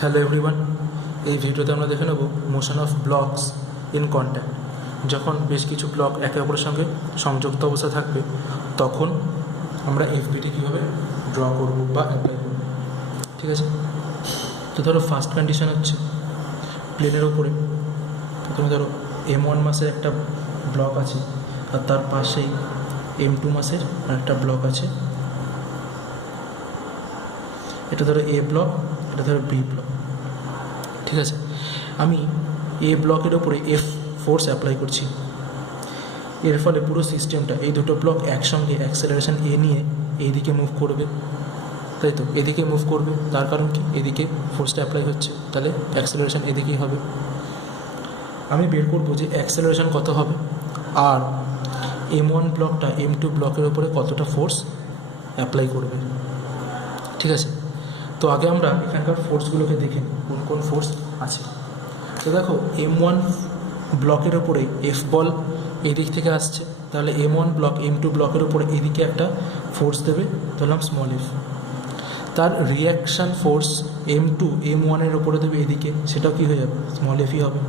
Hello everyone, এই ভিডিওতে আমরা দেখে নেব motion of blocks in contact. যখন বেশ কিছু ব্লক একে অপরের সঙ্গে সংযুক্ত অবস্থা থাকবে তখন আমরা এফবিটি কীভাবে ড্র করব বা অ্যাপ্লাই করব। ঠিক আছে, তো ধরো ফার্স্ট কন্ডিশন হচ্ছে প্লেনের ওপরে প্রথমে ধরো M1 মাসের একটা ব্লক আছে আর তার পাশেই M2 মাসের আরেকটা ব্লক আছে। এটা ধরো এ ব্লক, এটা ধরো বি ব্লক। ঠিক আছে, আমি এ ব্লকের ওপরে এফ ফোর্স অ্যাপ্লাই করছি। এর ফলে পুরো সিস্টেমটা এই দুটো ব্লক একসঙ্গে অ্যাক্সেলারেশন এ নিয়ে এইদিকে মুভ করবে, তাই তো? এদিকে মুভ করবে, তার কারণ কি এদিকে ফোর্সটা অ্যাপ্লাই হচ্ছে, তাহলে অ্যাক্সেলারেশন এদিকেই হবে। আমি বের করবো যে অ্যাক্সেলারেশন কত হবে আর M1 ব্লকটা M2 ব্লকের ওপরে কতটা ফোর্স অ্যাপ্লাই করবে। ঠিক আছে, তো আগে আমরা এখানকার ফোর্সগুলোকে দেখে নিই কোন কোন ফোর্স আছে। তো দেখো M1 ব্লকের ওপরে এফ বল এই দিক থেকে আসছে, তাহলে M1 ব্লক M2 ব্লকের ওপরে এদিকে একটা ফোর্স দেবে, ধরলাম স্মল এফ। তার রিয়াকশান ফোর্স M2 M1-এর ওপরে দেবে এদিকে, সেটাও কী হয়ে যাবে? স্মল এফই হবে।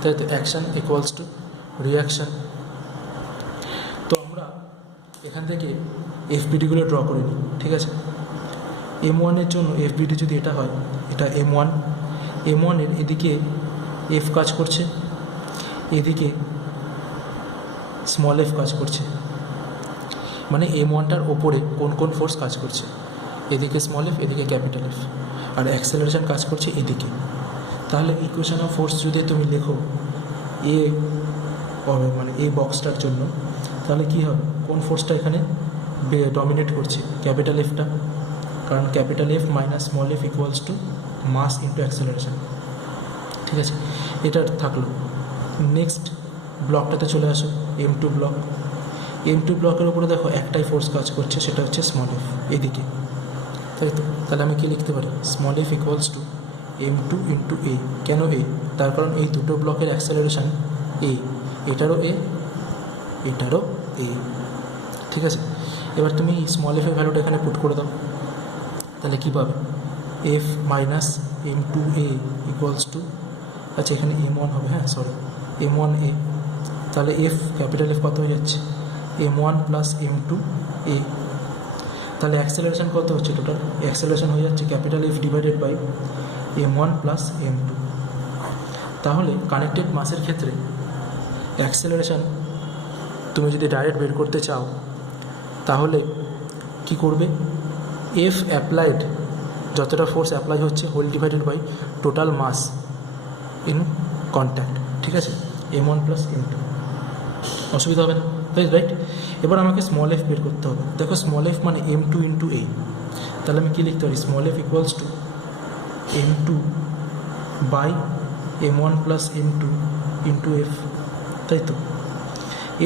তাই তো অ্যাকশান ইকুয়ালস টু রিয়াকশান। তো আমরা এখান থেকে এফবিডিগুলো ড্র করে নিই। ঠিক আছে, M1-এর জন্য এফবিডি যদি এটা হয়, এটা M1-এর এদিকে এফ কাজ করছে, এদিকে স্মল এফ কাজ করছে, মানে M1টার ওপরে কোন কোন ফোর্স কাজ করছে, এদিকে স্মল এফ এদিকে ক্যাপিটাল এফ, আর অ্যাক্সেলারেশন কাজ করছে এদিকে। তাহলে ইকুয়েশন অফ ফোর্স যদি তুমি লেখো এ মানে এই বক্সটার জন্য, তাহলে কী হবে? কোন ফোর্সটা এখানে ডমিনেট করছে? ক্যাপিটাল এফটা, কারণ capital F minus small F equals to mass into acceleration. ঠিক আছে, এটা থাকলো। নেক্সট ব্লকটাতে চলে আসো, M2 ব্লক। M2 ব্লকের উপরে দেখো একটাই ফোর্স কাজ করছে, সেটা হচ্ছে স্মল এফ এদিকে, তাই তো? তাহলে আমি কী লিখতে পারি? Small F equals to M2 into A. কেন এ? তার কারণ এই দুটো ব্লকের অ্যাক্সেলারেশন এ, এটারও এ, এটারও এ। ঠিক আছে, এবার তুমি স্মল এফের ভ্যালুটা এখানে পুট করে দাও, তাহলে কী পাবে? F minus M2A equals to, আচ্ছা এখানে M1 হবে, হ্যাঁ সরি, M1A। তাহলে এফ ক্যাপিটাল এফ কত হয়ে যাচ্ছে? M1 plus M2A। তাহলে অ্যাক্সেলারেশন কত হচ্ছে? টোটাল অ্যাক্সেলারেশন হয়ে যাচ্ছে capital F divided by M1 plus M2। তাহলে কানেক্টেড মাসের ক্ষেত্রে অ্যাক্সেলারেশন তুমি যদি ডাইরেক্ট বের করতে চাও তাহলে কি করবে? এফ অ্যাপ্লাইড, যতটা ফোর্স অ্যাপ্লাই হচ্ছে, whole divided by total mass in contact. ঠিক আছে, M1 প্লাস M2। অসুবিধা হবে না, তাই রাইট? এবার আমাকে স্মল এফ বের করতে হবে। দেখো স্মল এফ মানে M2 ইন্টু এ, তাহলে আমি কী লিখতে পারি? Small F equals to M2 by M1 plus M2 into F, তাই তো?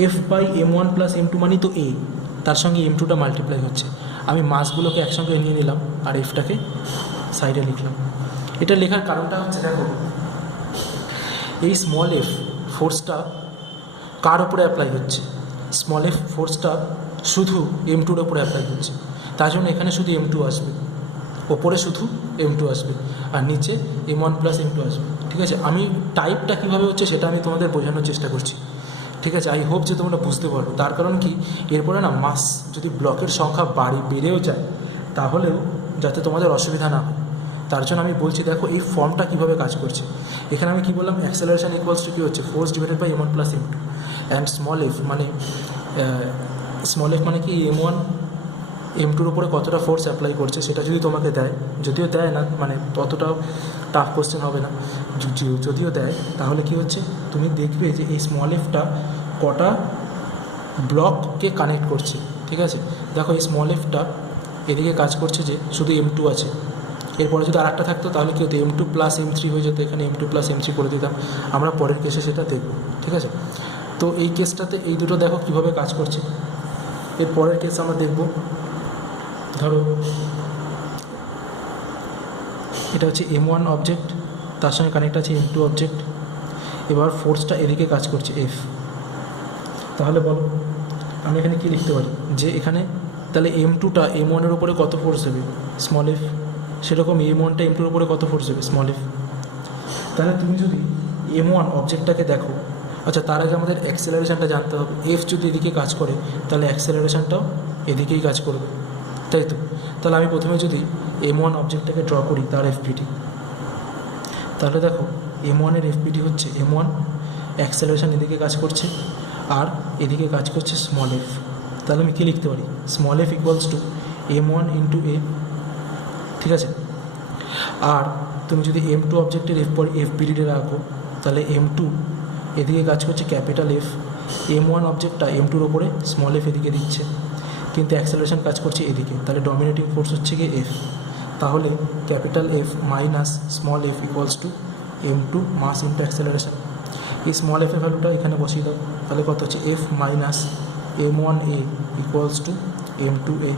F by M1 plus M2 মানে তো এ, তার সঙ্গে M2টা মাল্টিপ্লাই হচ্ছে। আমি মাসগুলোকে একসঙ্গে নিয়ে নিলাম আর এফটাকে সাইডে লিখলাম। এটা লেখার কারণটা হচ্ছে, দেখো এই স্মল এফ ফোর্সটা কার ওপরে অ্যাপ্লাই হচ্ছে? স্মল এফ ফোর্সটা শুধু M2-র ওপরে অ্যাপ্লাই হচ্ছে, তার জন্য এখানে শুধু M2 আসবে, ওপরে শুধু M2 আসবে আর নিচে M1 প্লাস M2 আসবে। ঠিক আছে, আমি টাইপটা কীভাবে হচ্ছে সেটা আমি তোমাদের বোঝানোর চেষ্টা করছি। ঠিক আছে, আই হোপ যে তোমরা বুঝতে পারো। তার কারণ কি, এরপরে না মাস যদি ব্লকের সংখ্যা বেড়েও যায় তাহলেও যাতে তোমাদের অসুবিধা না হয়, তার জন্য আমি বলছি। দেখো এই ফর্মটা কীভাবে কাজ করছে। এখানে আমি কী বললাম? অ্যাক্সেলারেশন ইকুয়ালস টু কী হচ্ছে? Force divided by M1 plus M2। And small F মানে কি M1 M2-র উপরে কতটা ফোর্স অ্যাপ্লাই করছে সেটা যদি তোমাকে দেয়, যদিও দেয় না, মানে ততটাও টাফ কোশ্চেন হবে না, যদিও দেয়, তাহলে কি হচ্ছে? তুমি দেখবে যে এই স্মল এফটা কটা ব্লককে কানেক্ট করছে। ঠিক আছে, দেখো এই স্মল এফটা এদিকে কাজ করছে যে শুধু M2 আছে, এরপরে যদি আরেকটা থাকতো তাহলে কী হতো? M2 প্লাস M3 হয়ে যেত, এখানে M2 প্লাস M3 করে দিতাম। আমরা পরের কেসে সেটা দেখব। ঠিক আছে, তো এই কেসটাতে এই দুটো দেখো কীভাবে কাজ করছে। এর পরের কেস আমরা দেখব। ধরো এটা হচ্ছে M1 অবজেক্ট, তার সঙ্গে কানেক্ট আছে M2 অবজেক্ট। এবার ফোর্সটা এদিকে কাজ করছে এফ। তাহলে বলো আমি এখানে কী লিখতে পারি? যে এখানে তাহলে M2টা M1-এর উপরে কত ফোর্স দেবে? Small F. সেরকম এম ওয়ানটা এম টুর উপরে কত ফোর্স দেবে, স্মল এফ। তাহলে তুমি যদি এম ওয়ান অবজেক্টটাকে দেখো, আচ্ছা তার আগে আমাদের অ্যাক্সেলারেশনটা জানতে হবে। এফ যদি এদিকে কাজ করে তাহলে অ্যাক্সেলারেশনটাও এদিকেই কাজ করবে, তাই তো? তাহলে আমি প্রথমে যদি এম ওয়ান অবজেক্টটাকে ড্র করি তার এফপিটি, তাহলে দেখো এম ওয়ানের এফপিটি হচ্ছে এম ওয়ান, অ্যাক্সেলারেশন এদিকে কাজ করছে আর এদিকে কাজ করছে স্মল এফ। তাহলে আমি কী লিখতে পারি, small F equals to M one into A, ঠিক আছে? আর তুমি যদি এম টু অবজেক্টের এফপিটিটা রাখো তাহলে এম টু এদিকে কাজ করছে ক্যাপিটাল এফ, এম ওয়ান অবজেক্টটা এম টুর ওপরে স্মল এফ এদিকে দিচ্ছে, কিন্তু অ্যাক্সেলারেশন কাজ করছে এদিকে, তাহলে ডমিনেটিং ফোর্স হচ্ছে গিয়ে এফ। তাহলে capital F minus small F equals to M two mass into acceleration. এই স্মল এফের ভ্যালুটা এখানে বসিয়ে দাও, তাহলে কত হচ্ছে F minus M one A equals to M two A.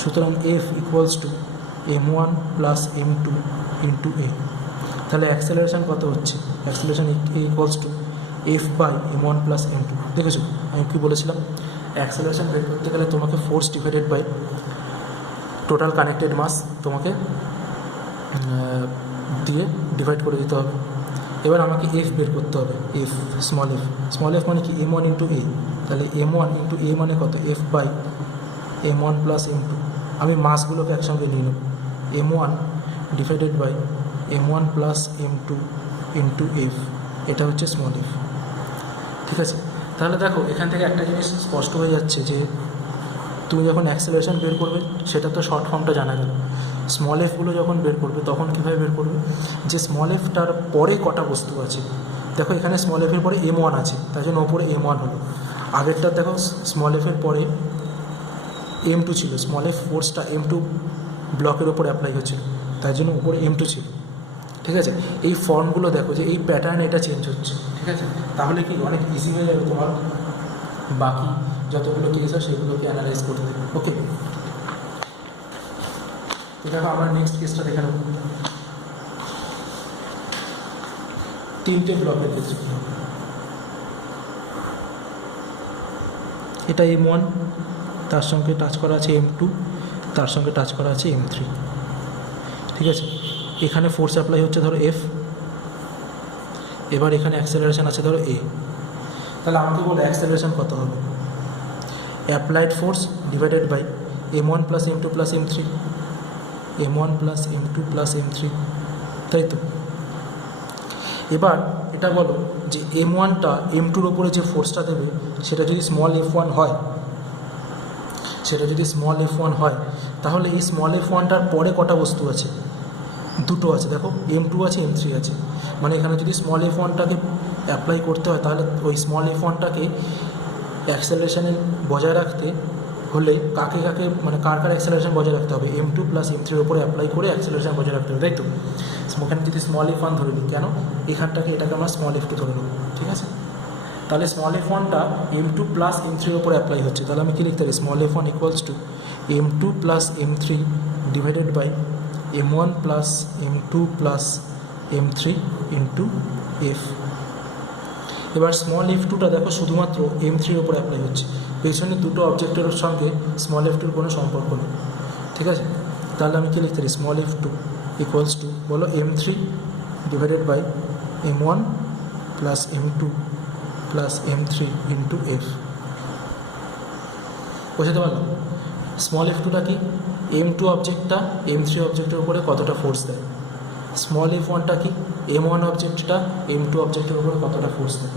সুতরাং F equals to M one plus M two into A. তাহলে অ্যাক্সেলারেশন কত হচ্ছে, acceleration equals to F by M one plus M two. দেখেছো আমি কী বলেছিলাম, acceleration বের করতে গেলে তোমাকে force divided by total connected mass তোমাকে দিয়ে ডিভাইড করে দিতে হবে। এবার আমাকে এফ বের করতে হবে, F small F. Small F মানে কি, এম ওয়ান ইন্টু এ। তাহলে এম ওয়ান ইন্টু এ মানে কত, F by M one plus M two. আমি মাসগুলোকে একসঙ্গে নিয়ে নেব, M one divided by M one plus M two into F, এটা হচ্ছে স্মল এফ, ঠিক আছে? তাহলে দেখো এখান থেকে একটা জিনিস স্পষ্ট হয়ে যাচ্ছে যে তুমি যখন অ্যাক্সেলারেশন বের করবে সেটা তো শর্ট ফর্মটা জানা গেল, স্মল এফগুলো যখন বের করবে তখন কীভাবে বের করবে, যে স্মল এফটার পরে কটা বস্তু আছে। দেখো এখানে স্মল এফের পরে এম ওয়ান আছে, তাই জন্য ওপরে এম ওয়ান হলো। আগেরটা দেখো স্মল এফের পরে এম টু ছিল, স্মল এফ ফোর্সটা এম টু ব্লকের ওপরে অ্যাপ্লাই হচ্ছিল, তাই জন্য উপরে এম টু ছিল, ঠিক আছে? এই ফর্মগুলো দেখো যে এই প্যাটার্ন এটা চেঞ্জ হচ্ছে, ঠিক আছে? তাহলে কি অনেক ইজি হয়ে যাবে তোমার বাকি যতগুলো কেস হয় সেগুলোকে অ্যানালাইজ করতে। ওকে, তো দেখো আমরা নেক্সট কেসটা দেখে নেব। তিনটে ব্লকের ক্ষেত্রে কী হবে, এটা এম ওয়ান, তার সঙ্গে টাচ করা আছে এম টু, তার সঙ্গে টাচ করা আছে এম থ্রি, ঠিক আছে? এখানে ফোর্স অ্যাপ্লাই হচ্ছে ধরো এফ, এবার এখানে অ্যাক্সেলারেশন আছে ধরো এ। তাহলে আমাকে বলো অ্যাক্সেলারেশন কত হবে, applied force divided by M one plus M two plus M three, M one plus M two plus M three, তাই তো? এবার এটা বলো যে এম ওয়ানটা এম টুর ওপরে যে ফোর্সটা দেবে সেটা যদি স্মল এফ ওয়ান হয়, সেটা যদি স্মল এফ ওয়ান হয়, তাহলে এই স্মল এফ ওয়ানটার পরে কটা বস্তু আছে, দুটো আছে। দেখো এম টু আছে এম থ্রি আছে, মানে এখানে যদি স্মল এফ ওয়ানটাকে অ্যাপ্লাই করতে হয় তাহলে ওই স্মল এফ ওয়ানটাকে অ্যাক্সেলারেশনে বজায় রাখতে হলে কাকে কাকে মানে কার কার অ্যাক্সেলারেশন বজায় রাখতে হবে, এম টু প্লাস এম থ্রির ওপরে অ্যাপ্লাই করে অ্যাক্সেলারেশন বজায় রাখতে হবে, তাই তো? ওখানে যদি স্মল এফ ওয়ান ধরে নিই, কেন এখানটাকে এটাকে আমরা স্মল এফ টু ধরে নেব, ঠিক আছে? তাহলে স্মল এফ ওয়ানটা এম টু প্লাস এম থ্রির ওপরে অ্যাপ্লাই হচ্ছে, তাহলে আমি কী লিখতে পারি, small F one equals to M two plus M three divided by M one plus M two plus M three into F. এবার স্মল এফ টুটা দেখো শুধুমাত্র এম থ্রির ওপরে অ্যাপ্লাই হচ্ছে, পেছনে দুটো অবজেক্টের সঙ্গে স্মল এফ টুর কোনো সম্পর্ক নেই, ঠিক আছে? তাহলে আমি কী লিখতে পারি, small F two equals to বলো M three divided by M one plus M two plus M three into F. বোঝাতে পারলাম? স্মল এফ টুটা কি, এম টু অবজেক্টটা এম থ্রি অবজেক্টের উপরে কতটা ফোর্স দেয়, স্মল এফ ওয়ানটা কি, এম ওয়ান অবজেক্টটা এম টু অবজেক্টের উপরে কতটা ফোর্স দেয়।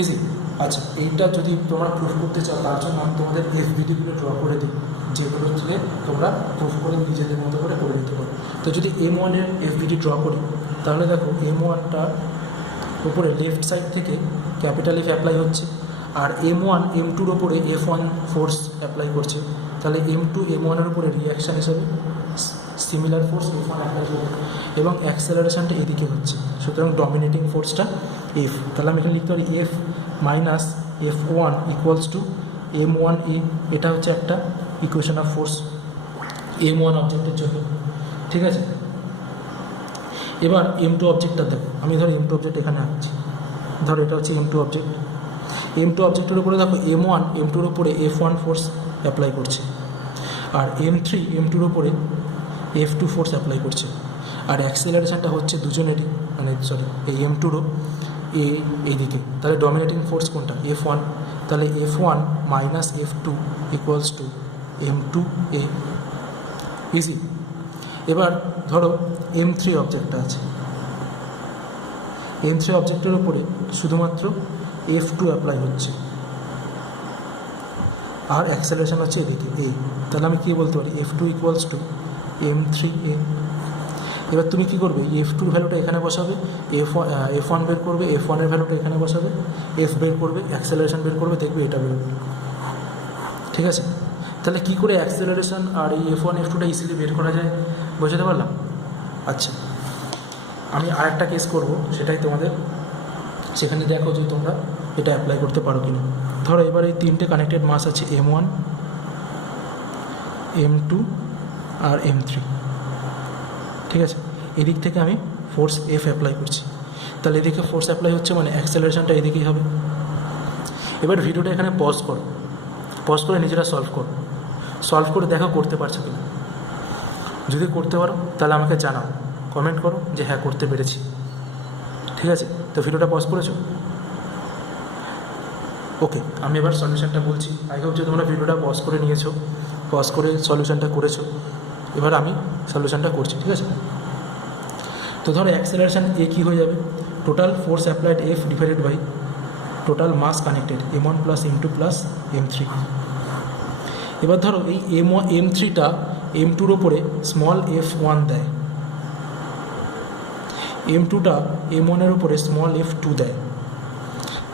ইজি। আচ্ছা, এইটা যদি তোমরা প্রুফ করতে চাও তার জন্য আমি তোমাদের এফবিডিগুলো ড্র করে দিই, যেগুলো থেকে তোমরা প্রুফ করে নিজেদের মতো করে নিতে পারো। তো যদি এম ওয়ানের এফবিডি ড্র করি তাহলে দেখো এম ওয়ানটার উপরে লেফট সাইড থেকে ক্যাপিটাল এফ অ্যাপ্লাই হচ্ছে, আর এম ওয়ান এম টুর ওপরে এফ ওয়ান ফোর্স অ্যাপ্লাই করছে, তাহলে এম টু এম ওয়ানের উপরে রিয়াকশান হিসেবে similar force F one apply করবে এবং অ্যাক্সেলারেশনটা এদিকে হচ্ছে, সুতরাং ডমিনেটিং ফোর্সটা এফ। তাহলে আমি এখানে লিখতে পারি F minus F one equals to M one A, এটা হচ্ছে একটা equation of force M one অবজেক্টের জন্য, ঠিক আছে? এবার এম টু অবজেক্টটা দেখো, আমি ধরো এম টু অবজেক্ট এখানে আঁকছি, ধরো এটা হচ্ছে এম টু অবজেক্ট। এম টু অবজেক্টের উপরে দেখো এম ওয়ান এম টুর উপরে এফ ওয়ান ফোর্স অ্যাপ্লাই করছে, আর এম থ্রি এম টুর উপরে F2 ফোর্স অ্যাপ্লাই করছে, আর অ্যাক্সেলারেশনটা হচ্ছে দুজনেরই, মানে সরি এই M2রও এইদিকে। তাহলে ডমিনেটিং ফোর্স কোনটা? F1। তাহলে F1 minus F2 equals to M2A, easy. এবার ধরো M3 অবজেক্টটা আছে, M3 অবজেক্টের ওপরে শুধুমাত্র F2 অ্যাপ্লাই হচ্ছে, আর অ্যাক্সেলারেশন হচ্ছে এদিকে A। তাহলে আমি কী বলতে পারি? F2 equals to M3A। এবার তুমি কী করবে? F2-র ভ্যালুটা এখানে বসাবে, F1 বের করবে, F1-এর ভ্যালুটা এখানে বসাবে, F বের করবে, অ্যাক্সেলারেশন বের করবে, দেখবে এটা বেরোবে। ঠিক আছে? তাহলে কী করে অ্যাক্সেলারেশন আর এই F1 F2টা ইজিলি বের করা যায় বোঝাতে পারলাম? আচ্ছা, আমি আরেকটা কেস করব, সেটাই তোমাদের সেখানে দেখো যে তোমরা এটা অ্যাপ্লাই করতে পারো কি না। ধরো এবার এই তিনটে কানেক্টেড মাস আছে, M1, M2 আর M3। ঠিক আছে, এদিক থেকে আমি ফোর্স F অ্যাপ্লাই করছি, তাহলে এদিকে ফোর্স অ্যাপ্লাই হচ্ছে মানে অ্যাক্সেলারেশনটা এদিকেই হবে। এবার ভিডিওটা এখানে পজ করো, পজ করে নিজেরা সলভ করে দেখো করতে পারছো কি না। যদি করতে পারো তাহলে আমাকে জানাও, কমেন্ট করো যে হ্যাঁ করতে পেরেছি। ঠিক আছে, তো ভিডিওটা পজ করেছো? ওকে, আমি এবার সলিউশনটা বলছি। আই হোপ যে তোমরা ভিডিওটা পজ করে নিয়েছো, পজ করে সলিউশনটা করেছো। এবার আমি সলিউশনটা করছি, ঠিক আছে? তো ধরো অ্যাক্সেলারেশন এ কী হয়ে যাবে? Total force applied F divided by total mass connected M1 plus M2 plus M3। এবার ধরো এই M3টা M2-র ওপরে স্মল f1 দেয়, M2টা M1-এর ওপরে স্মল f2 দেয়,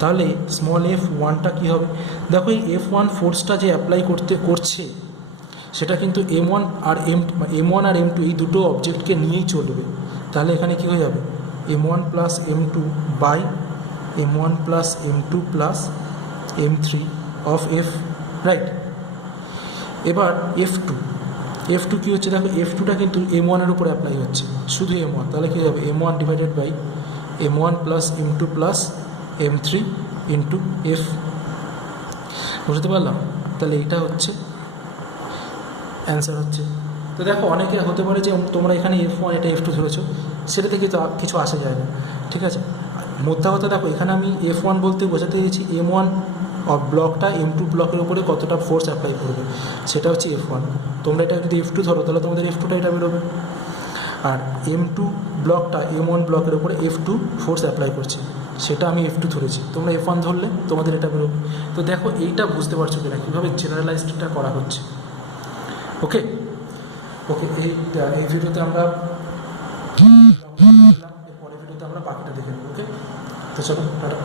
তাহলে স্মল f1টা কী হবে? দেখো এই F1 ফোর্সটা যে অ্যাপ্লাই করছে সেটা কিন্তু M1 আর M2 এই দুটো অবজেক্টকে নিয়েই চলবে। তাহলে এখানে কী হয়ে যাবে? M1 plus M2 by M1 plus M2 plus M3 of F, right? এবার F2 কী হচ্ছে? দেখো F2টা কিন্তু M1-এর উপরে অ্যাপ্লাই হচ্ছে, শুধু M1, তাহলে কী হবে? M1 divided by M1 plus M2 plus M3 into F। বুঝতে পারলাম? তাহলে এইটা হচ্ছে অ্যান্সার হচ্ছে। তো দেখো অনেকে হতে পারে যে তোমরা এখানে F1 এটা F2 ধরেছো, সেটা থেকে তো কিছু আসা যায় না। ঠিক আছে, মোদ্দা কথা দেখো এখানে আমি F1 বলতে বোঝাতে দিয়েছি M1 ব্লকটা M2 ব্লকের উপরে কতটা ফোর্স অ্যাপ্লাই করবে, সেটা হচ্ছে F1। তোমরা এটা যদি F2 ধরো তাহলে তোমাদের F2টা এটা বেরোবে, আর M2 ব্লকটা M1 ব্লকের উপরে F2 ফোর্স অ্যাপ্লাই করছে, সেটা আমি F2 ধরেছি। তোমরা F1 ধরলে তোমাদের এটা বেরোবে। তো দেখো এইটা বুঝতে পারছো কিনা কীভাবে জেনারেলাইজডটা করা হচ্ছে। ওকে, এই ভিডিওতে আমরা পরের ভিডিওতে আমরা বাকিটা দেখে নেব। ওকে, তো চলো টাটা।